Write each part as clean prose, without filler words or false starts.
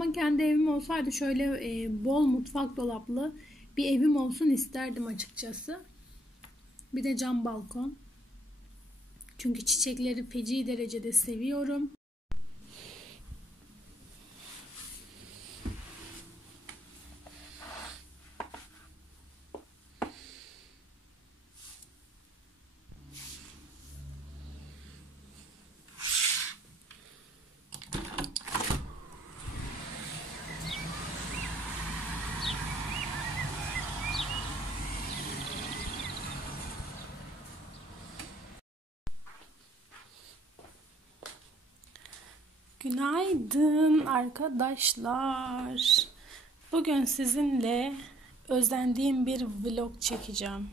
Ama kendi evim olsaydı şöyle bol mutfak dolaplı bir evim olsun isterdim açıkçası. Bir de cam balkon. Çünkü çiçekleri feci derecede seviyorum. Günaydın arkadaşlar. Bugün sizinle özendiğim bir vlog çekeceğim.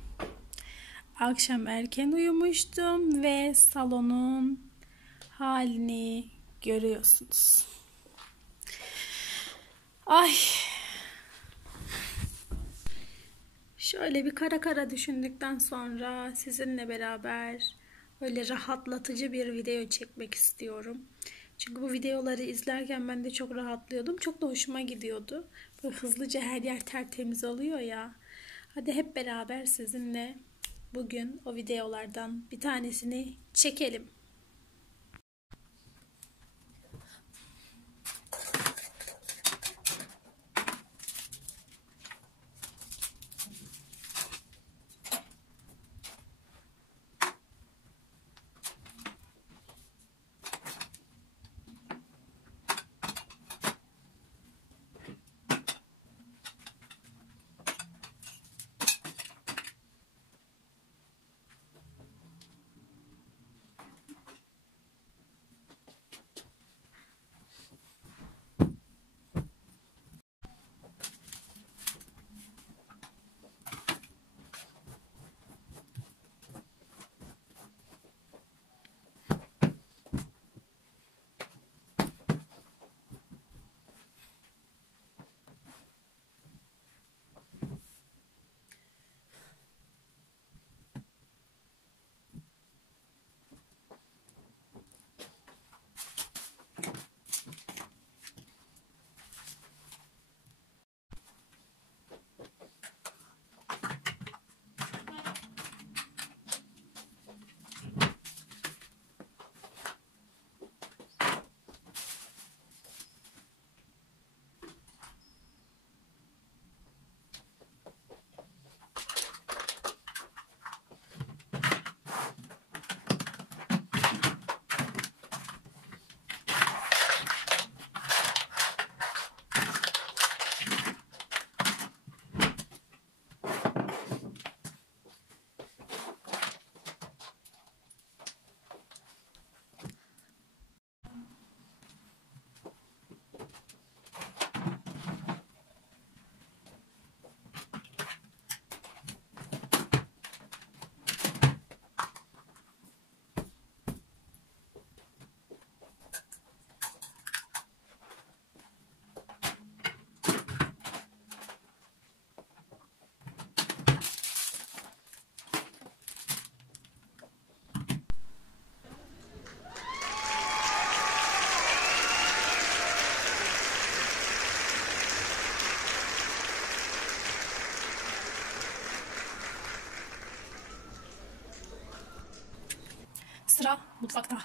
Akşam erken uyumuştum ve salonun halini görüyorsunuz. Ay. Şöyle bir kara kara düşündükten sonra sizinle beraber öyle rahatlatıcı bir video çekmek istiyorum. Çünkü bu videoları izlerken ben de çok rahatlıyordum. Çok da hoşuma gidiyordu. Böyle hızlıca her yer tertemiz oluyor ya. Hadi hep beraber sizinle bugün o videolardan bir tanesini çekelim. Sıra mutfakta.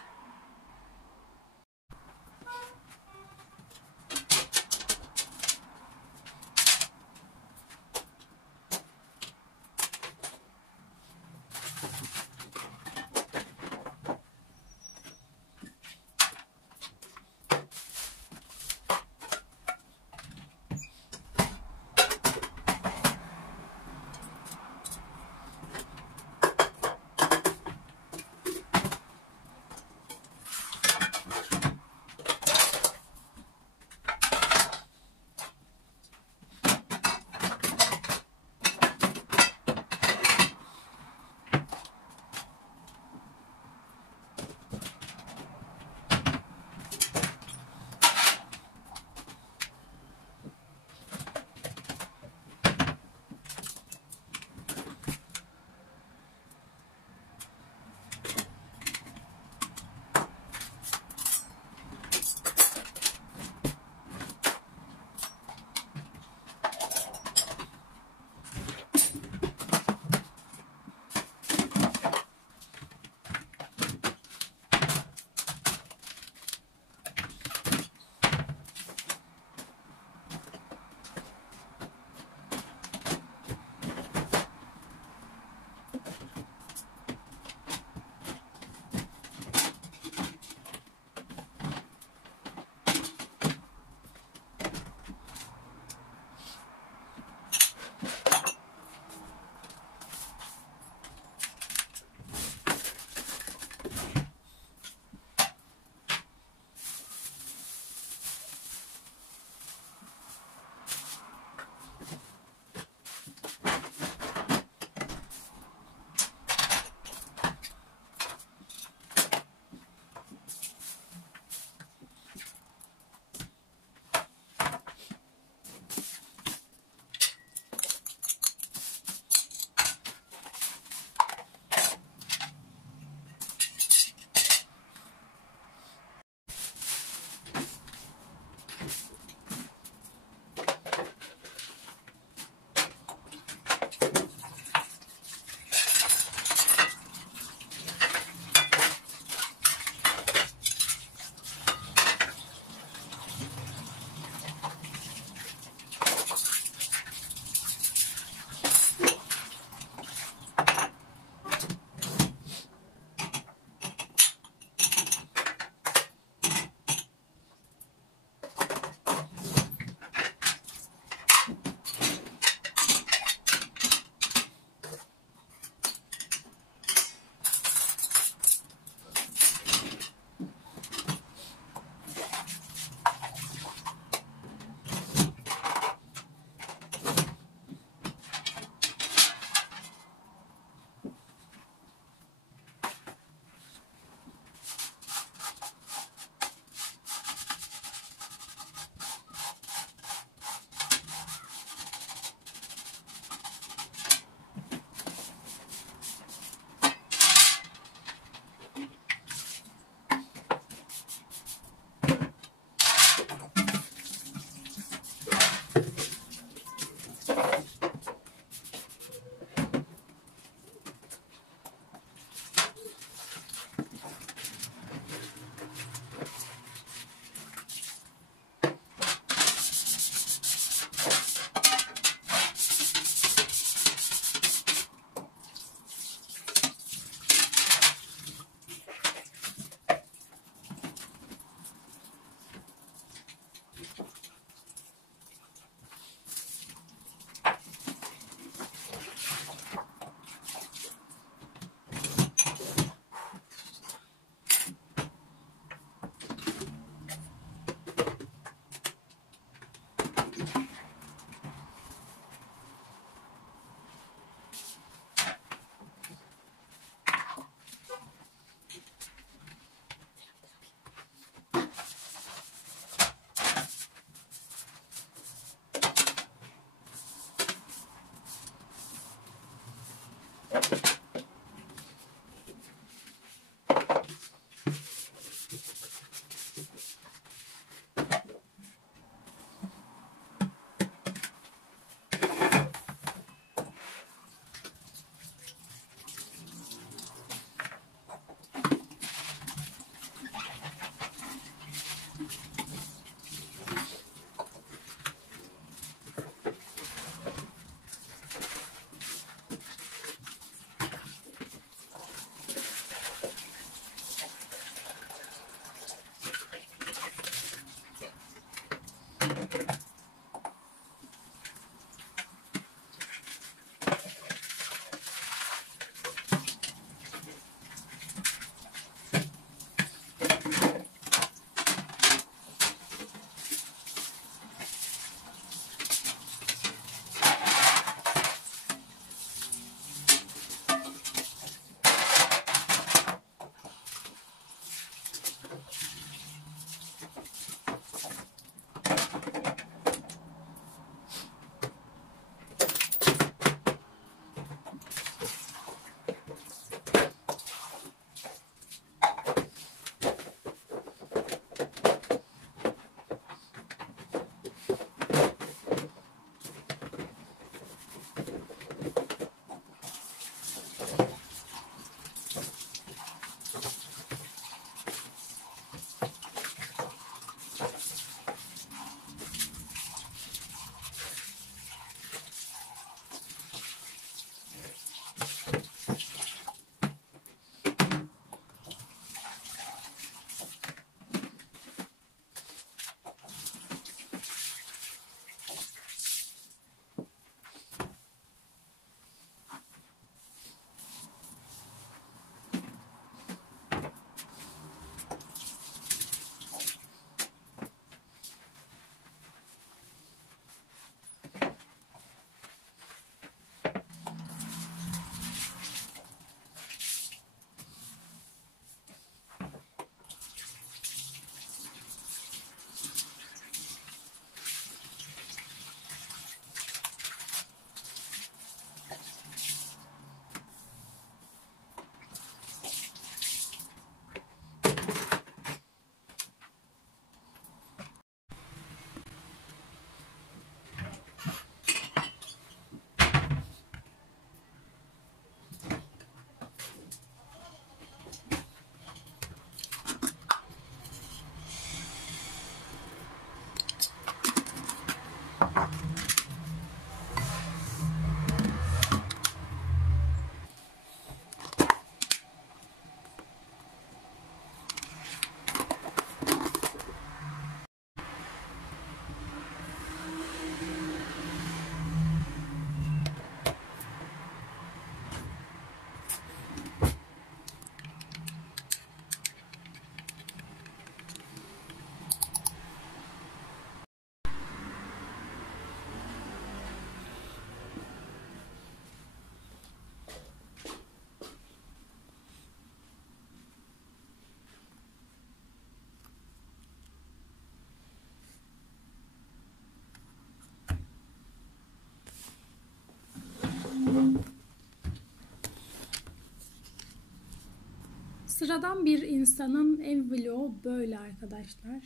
Sıradan bir insanın ev vlogu böyle arkadaşlar.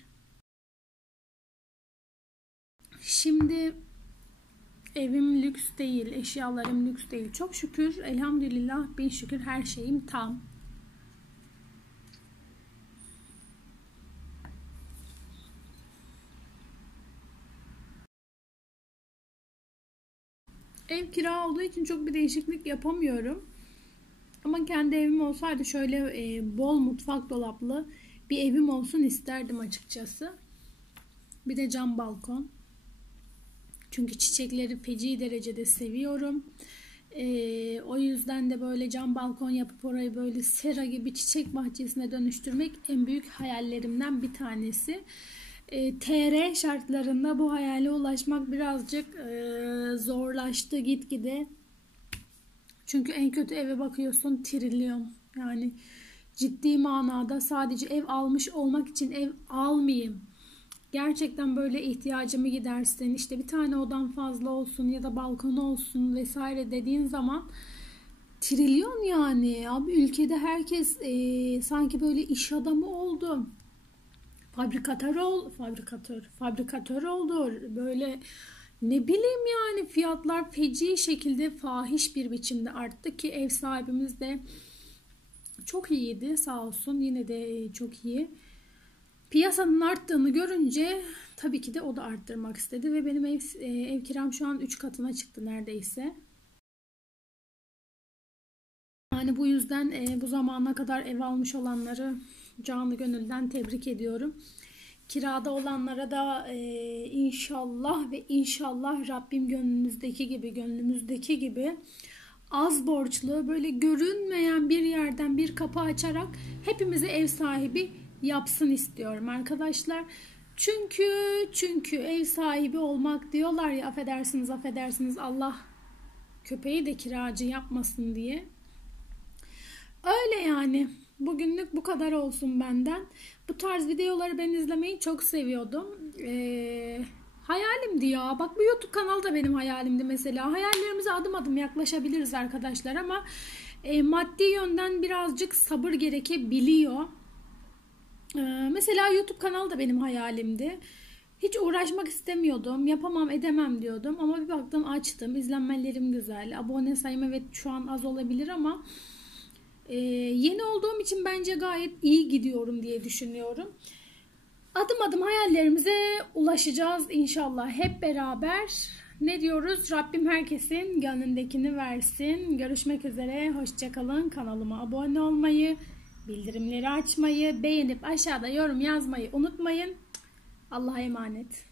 Şimdi evim lüks değil, eşyalarım lüks değil. Çok şükür, elhamdülillah, bin şükür her şeyim tam. Ev kira olduğu için çok bir değişiklik yapamıyorum. Ama kendi evim olsaydı şöyle bol mutfak dolaplı bir evim olsun isterdim açıkçası. Bir de cam balkon. Çünkü çiçekleri feci derecede seviyorum. O yüzden de böyle cam balkon yapıp orayı böyle sera gibi çiçek bahçesine dönüştürmek en büyük hayallerimden bir tanesi. TR şartlarında bu hayale ulaşmak birazcık zorlaştı gitgide. Çünkü en kötü eve bakıyorsun trilyon. Yani ciddi manada sadece ev almış olmak için ev almayayım. Gerçekten böyle ihtiyacımı gidersin. İşte bir tane odam fazla olsun ya da balkon olsun vesaire dediğin zaman trilyon yani. Abi ülkede herkes sanki böyle iş adamı oldu. Fabrikatör oldu. Böyle ne bileyim yani fiyatlar feci şekilde fahiş bir biçimde arttı ki ev sahibimiz de çok iyiydi sağ olsun, yine de çok iyi. Piyasanın arttığını görünce tabii ki de o da arttırmak istedi ve benim ev kiram şu an 3 katına çıktı neredeyse. Yani bu yüzden bu zamana kadar ev almış olanları canı gönülden tebrik ediyorum. Kirada olanlara da inşallah ve inşallah Rabbim gönlümüzdeki gibi az borçlu, böyle görünmeyen bir yerden bir kapı açarak hepimize ev sahibi yapsın istiyorum arkadaşlar. Çünkü ev sahibi olmak diyorlar ya, affedersiniz Allah köpeği de kiracı yapmasın diye. Öyle yani. Bugünlük bu kadar olsun benden. Bu tarz videoları ben izlemeyi çok seviyordum. Hayalimdi ya. Bak, bu YouTube kanalı da benim hayalimdi mesela. Hayallerimize adım adım yaklaşabiliriz arkadaşlar ama maddi yönden birazcık sabır gerekebiliyor. Mesela YouTube kanalı da benim hayalimdi. Hiç uğraşmak istemiyordum. Yapamam edemem diyordum. Ama bir baktım açtım. İzlenmelerim güzel. Abone sayım evet şu an az olabilir ama yeni olduğum için bence gayet iyi gidiyorum diye düşünüyorum. Adım adım hayallerimize ulaşacağız inşallah hep beraber. Ne diyoruz? Rabbim herkesin gönlündekini versin. Görüşmek üzere. Hoşça kalın. Kanalıma abone olmayı, bildirimleri açmayı, beğenip aşağıda yorum yazmayı unutmayın. Allah'a emanet.